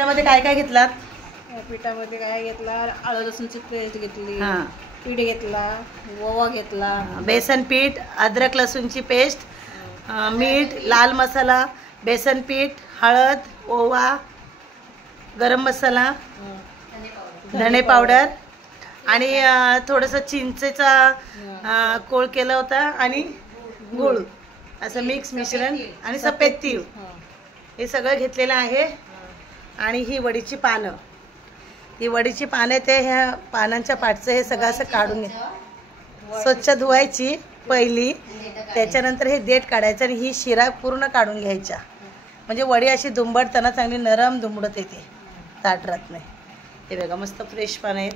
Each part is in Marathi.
त्यामध्ये काय काय घेतलात? पिठामध्ये काय घेतला, आलं लसूणची पेस्ट घेतली, हां, पीठ घेतला, ओवा घेतला, बेसन पीठ, अद्रक लसूणची पेस्ट, मीठ, लाल मसाला, बेसन पीठ, हळद, ओवा, गरम मसाला, धणे पावडर आणि थोडंसं चिंचेचा कोळ केला होता आणि गूळ, असं मिक्स मिश्रण आणि सफेद तीळ हे सगळं घेतलेलं आहे. आणि ही वडीची पानं, ही वडीची पानं ते ह्या पानांच्या पाठचं हे सगळं असं काढून स्वच्छ धुवायची पहिली, त्याच्यानंतर हे देठ काढायचं आणि ही शिरा पूर्ण काढून घ्यायच्या, म्हणजे वडी अशी दुंबडताना चांगली नरम दुंबडत येते, ताट राहत नाही. हे बघा मस्त फ्रेश पानं आहेत.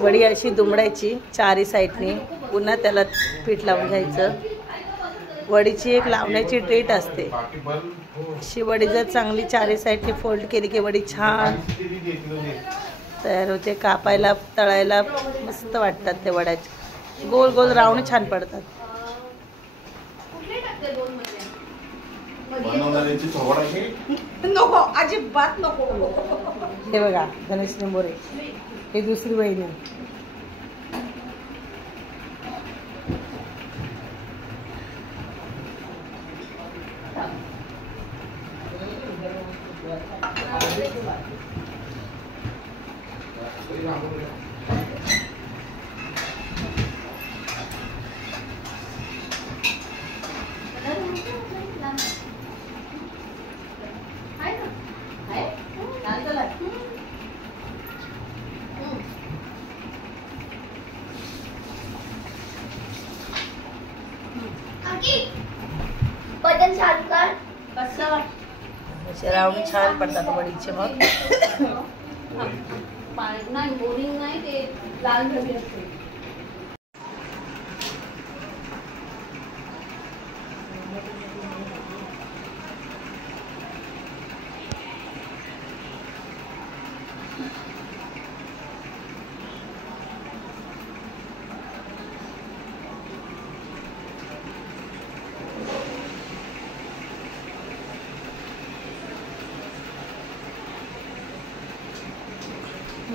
वडी अशी दुमडायची चारी साईडने, पुन्हा त्याला पीठ लावून घ्यायचं. वडीची एक लावण्याची ट्रीट असते. अशी वडी जर चांगली चारी साईडने फोल्ड केली की वडी छान तयार होते. कापायला तळायला मस्त वाटतात ते वड्याचे, गोल गोल राऊंड छान पडतात. नको, अजिबात नको. हे बघा गणेश निंबोरे, हे दुसरी बहीण आहे. राऊंड छान पडतात वडीचे. मग नाही बोरिंग नाही, ते लाल ढबी असते.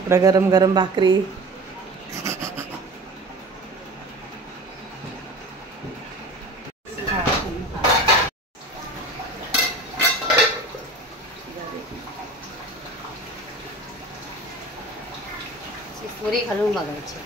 इकडं गरम गरम भाकरी. पुरी घालून बघायची.